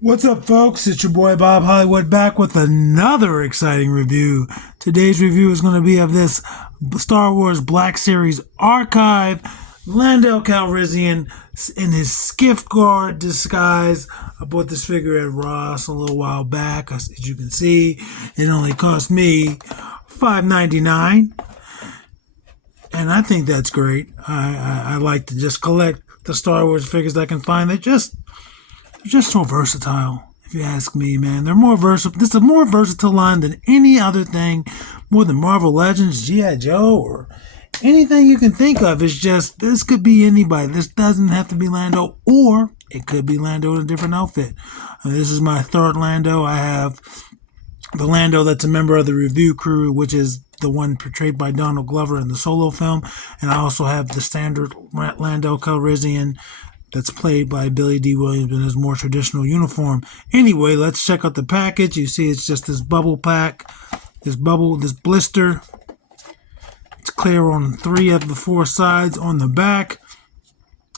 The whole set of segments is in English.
What's up, folks? It's your boy Bob Hollywood back with another exciting review. Today's review is going to be of this Star Wars Black Series archive. Lando Calrissian in his Skiff guard disguise. I bought this figure at Ross a little while back. As you can see, it only cost me $5.99, and I think that's great. I like to just collect the Star Wars figures I can find. They're just so versatile, if you ask me, man. They're more versatile. This is a more versatile line than any other thing, more than Marvel Legends, G.I. Joe, or anything you can think of. It's just, this could be anybody. This doesn't have to be Lando, or it could be Lando in a different outfit. This is my third Lando. I have the Lando that's a member of the review crew, which is the one portrayed by Donald Glover in the Solo film. And I also have the standard Lando Calrissian that's played by Billy D. Williams in his more traditional uniform. Anyway, let's check out the package. You see it's just this bubble pack, this blister. It's clear on 3 of the 4 sides. On the back,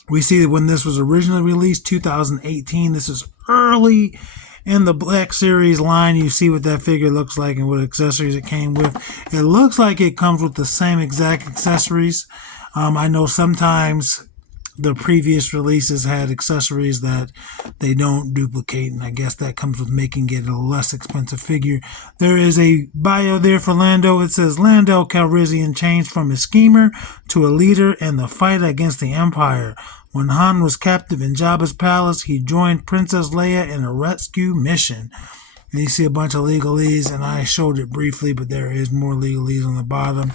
we see that when this was originally released, 2018, this is early in the Black Series line. You see what that figure looks like and what accessories it came with. It looks like it comes with the same exact accessories. I know sometimes the previous releases had accessories that they don't duplicate, and I guess that comes with making it a less expensive figure. There is a bio there for Lando. It says, Lando Calrissian changed from a schemer to a leader in the fight against the Empire. When Han was captive in Jabba's palace, he joined Princess Leia in a rescue mission. And you see a bunch of legalese, and I showed it briefly, but there is more legalese on the bottom,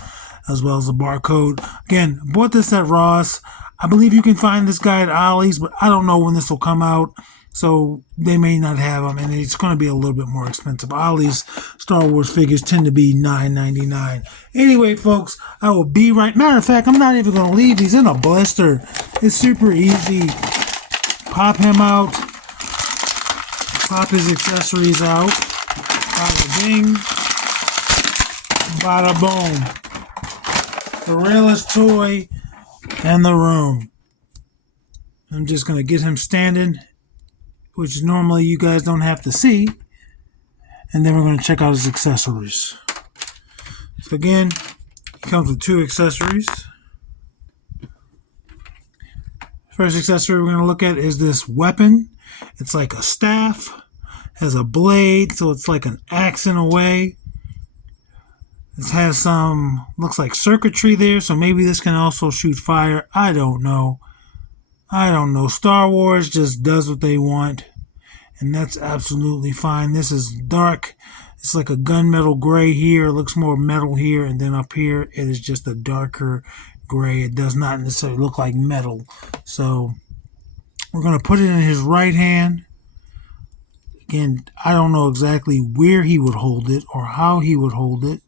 as well as the barcode. Again, bought this at Ross. I believe you can find this guy at Ollie's, but I don't know when this will come out, so they may not have them, and it's going to be a little bit more expensive. Ollie's Star Wars figures tend to be $9.99. Anyway, folks, I will be right. Matter of fact, I'm not even going to leave these in a blister. It's super easy. Pop him out. Pop his accessories out. Bada bing. Bada boom. The realest toy in the room. I'm just going to get him standing, which normally you guys don't have to see. And then we're going to check out his accessories. So again, he comes with 2 accessories. First accessory we're going to look at is this weapon. It's like a staff, has a blade, so it's like an axe in a way. It has some, looks like circuitry there, so maybe this can also shoot fire. I don't know. Star Wars just does what they want, and that's absolutely fine. This is dark. It's like a gunmetal gray here. It looks more metal here, and then up here, it is just a darker gray. It does not necessarily look like metal. So we're going to put it in his right hand. Again, I don't know exactly where he would hold it or how he would hold it.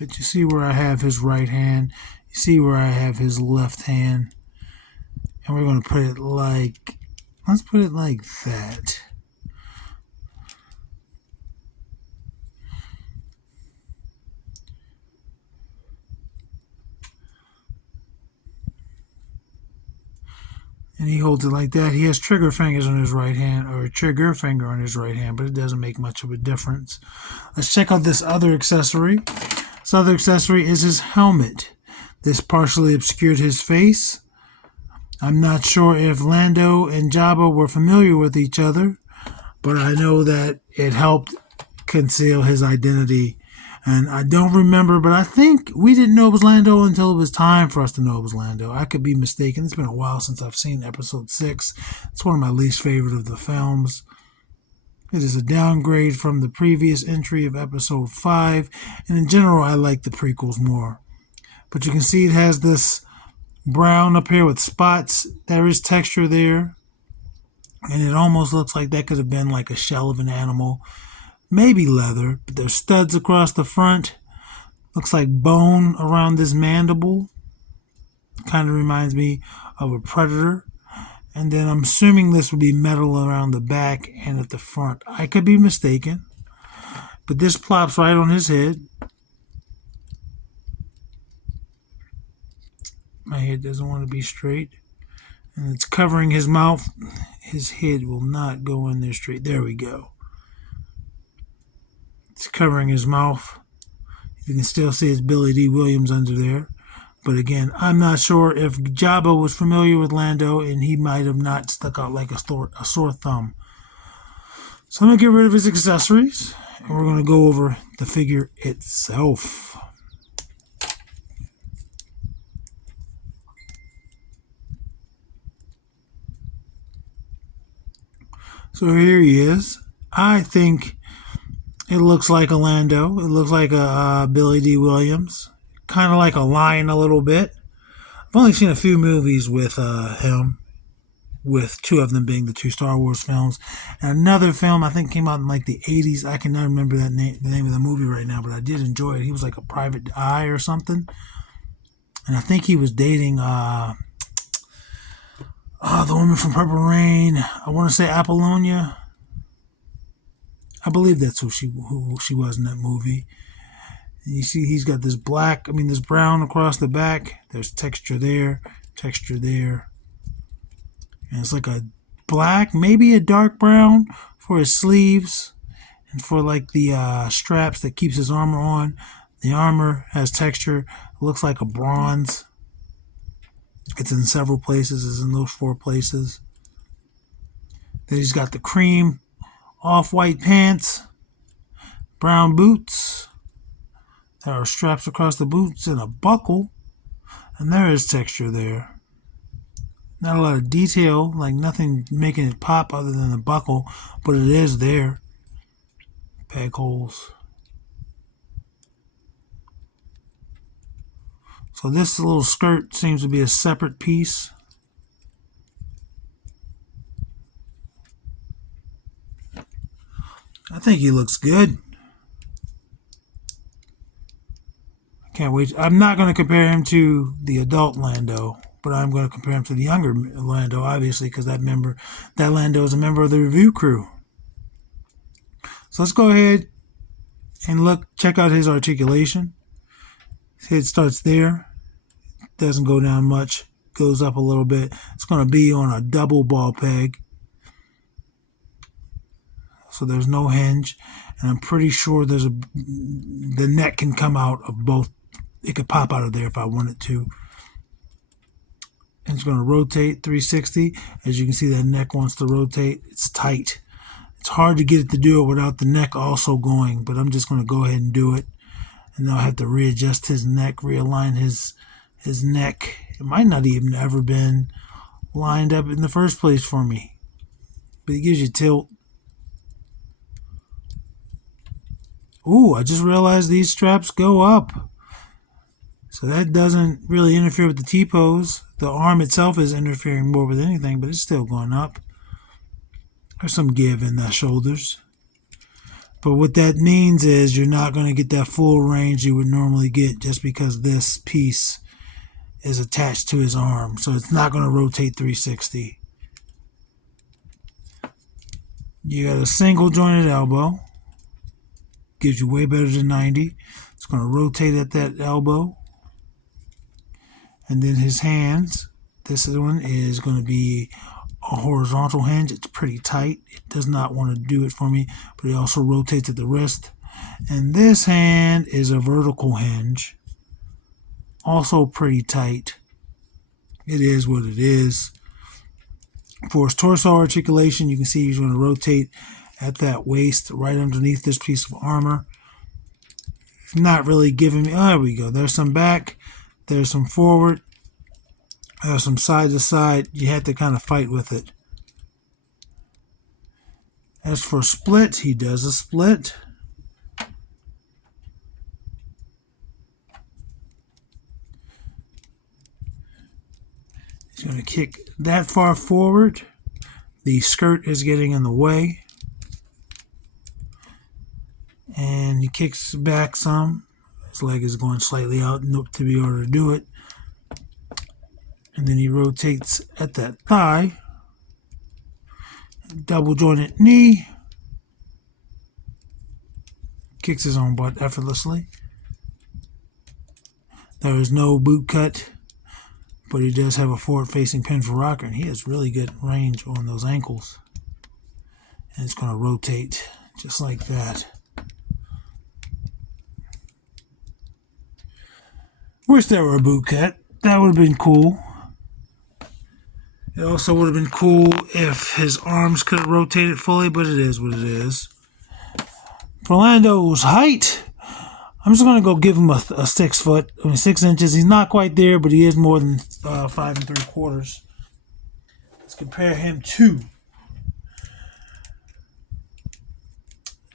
But you see where I have his right hand. You see where I have his left hand. And we're going to put it like, let's put it like that. And he holds it like that. He has trigger fingers on his right hand, or a trigger finger on his right hand, but it doesn't make much of a difference. Let's check out this other accessory. This other accessory is his helmet. This partially obscured his face. I'm not sure if Lando and Jabba were familiar with each other, but I know that it helped conceal his identity. And I don't remember, but I think we didn't know it was Lando until it was time for us to know it was Lando. I could be mistaken. It's been a while since I've seen episode 6. It's one of my least favorite of the films. It is a downgrade from the previous entry of episode 5. And in general, I like the prequels more. But you can see it has this brown up here with spots. There is texture there. And it almost looks like that could have been like a shell of an animal. Maybe leather, but there's studs across the front. Looks like bone around this mandible. Kind of reminds me of a predator. And then I'm assuming this would be metal around the back and at the front. I could be mistaken. But this plops right on his head. My head doesn't want to be straight. And it's covering his mouth. His head will not go in there straight. There we go. It's covering his mouth. You can still see his Billy D. Williams under there. But again, I'm not sure if Jabba was familiar with Lando and he might have not stuck out like a sore thumb. So I'm going to get rid of his accessories and we're going to go over the figure itself. So here he is. I think it looks like a Lando. It looks like a Billy D. Williams. Kind of like a lion a little bit. I've only seen a few movies with him, with two of them being the two Star Wars films. And another film I think came out in like the 80s. I cannot remember the name of the movie right now, but I did enjoy it. He was like a private eye or something. And I think he was dating the woman from Purple Rain. I want to say Apollonia. I believe that's who she was in that movie. And you see he's got this this brown across the back. There's texture there. And it's like a black, maybe a dark brown for his sleeves and for like the straps that keeps his armor on. The armor has texture. It looks like a bronze. It's in several places. It's in those 4 places. Then he's got the cream off-white pants, brown boots. There are straps across the boots and a buckle. And there is texture there. Not a lot of detail, like nothing making it pop other than the buckle, but it is there. Peg holes. So this little skirt seems to be a separate piece. I think he looks good. I can't wait. I'm not going to compare him to the adult Lando, but I'm going to compare him to the younger Lando, obviously, because that Lando is a member of the review crew. So let's go ahead and check out his articulation. His head starts there. Doesn't go down much. Goes up a little bit. It's going to be on a double ball peg. So there's no hinge. And I'm pretty sure the neck can come out of both. It could pop out of there if I wanted to. And it's going to rotate 360. As you can see, that neck wants to rotate. It's tight. It's hard to get it to do it without the neck also going. But I'm just going to go ahead and do it. And then I'll have to readjust his neck, realign his neck. It might not even ever been lined up in the first place for me. But it gives you tilt. Ooh, I just realized these straps go up. So that doesn't really interfere with the T-pose. The arm itself is interfering more with anything, but it's still going up. There's some give in the shoulders. But what that means is you're not going to get that full range you would normally get just because this piece is attached to his arm. So it's not going to rotate 360. You got a single jointed elbow. Gives you way better than 90. It's going to rotate at that elbow. And then his hands. This one is going to be a horizontal hinge. It's pretty tight. It does not want to do it for me, but it also rotates at the wrist. And this hand is a vertical hinge. Also pretty tight. It is what it is. For his torso articulation, you can see he's going to rotate at that waist right underneath this piece of armor. Not really giving me, there we go. There's some back. There's some forward. There's some side to side. You have to kind of fight with it. As for split, he does a split. He's going to kick that far forward. The skirt is getting in the way. And he kicks back some. His leg is going slightly out to be able to do it. And then he rotates at that thigh. Double jointed knee. Kicks his own butt effortlessly. There is no boot cut. but he does have a forward-facing pin for rocker, and he has really good range on those ankles. And it's going to rotate just like that. Wish there were a boot cut. That would have been cool. It also would have been cool if his arms could have rotated fully, but it is what it is. For Lando's height, I'm just going to go give him a 6 foot, 6 inches. He's not quite there, but he is more than 5 3/4. Let's compare him to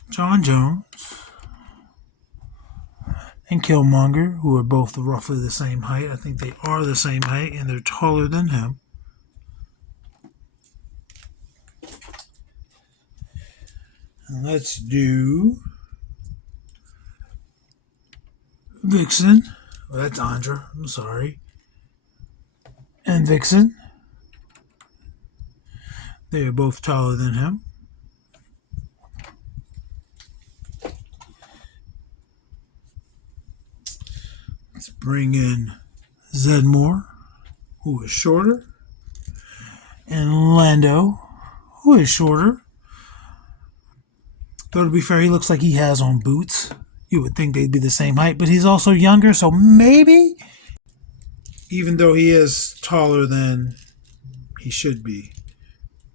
Jon Jones and Killmonger, who are both roughly the same height. I think they are the same height, and they're taller than him. And let's do Vixen. Oh, that's Andra. I'm sorry. And Vixen. They are both taller than him. Let's bring in Zedmore, who is shorter, and Lando, who is shorter. Though to be fair, he looks like he has on boots. You would think they'd be the same height, but he's also younger, so maybe, even though he is taller than he should be,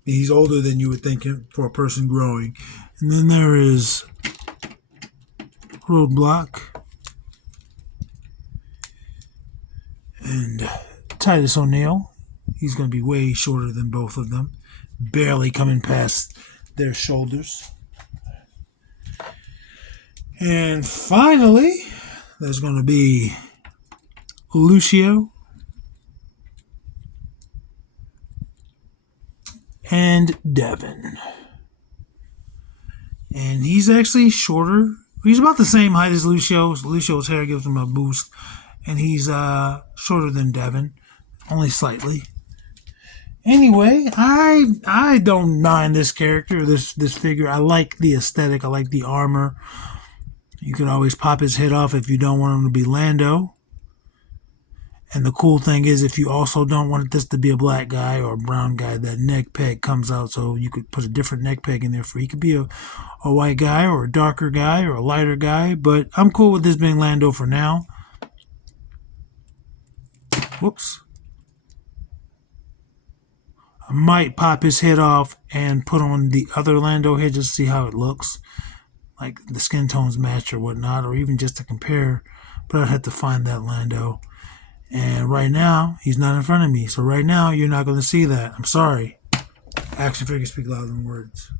he's older than you would think for a person growing. And then there is Roadblock and Titus O'Neil. He's going to be way shorter than both of them, barely coming past their shoulders. And finally, there's going to be Lucio and Devin. And he's actually shorter. He's about the same height as Lucio. Lucio's hair gives him a boost. And he's shorter than Devin, only slightly. Anyway, I don't mind this character, this figure. I like the aesthetic. I like the armor. You can always pop his head off if you don't want him to be Lando. And the cool thing is, if you also don't want this to be a black guy or a brown guy, that neck peg comes out, so you could put a different neck peg in there for. He could be a white guy or a darker guy or a lighter guy, but I'm cool with this being Lando for now. Whoops. I might pop his head off and put on the other Lando head just to see how it looks. Like the skin tones match or whatnot, or even just to compare. But I'd have to find that Lando. And right now, he's not in front of me. So right now, you're not going to see that. I'm sorry. Action figures speak louder than words.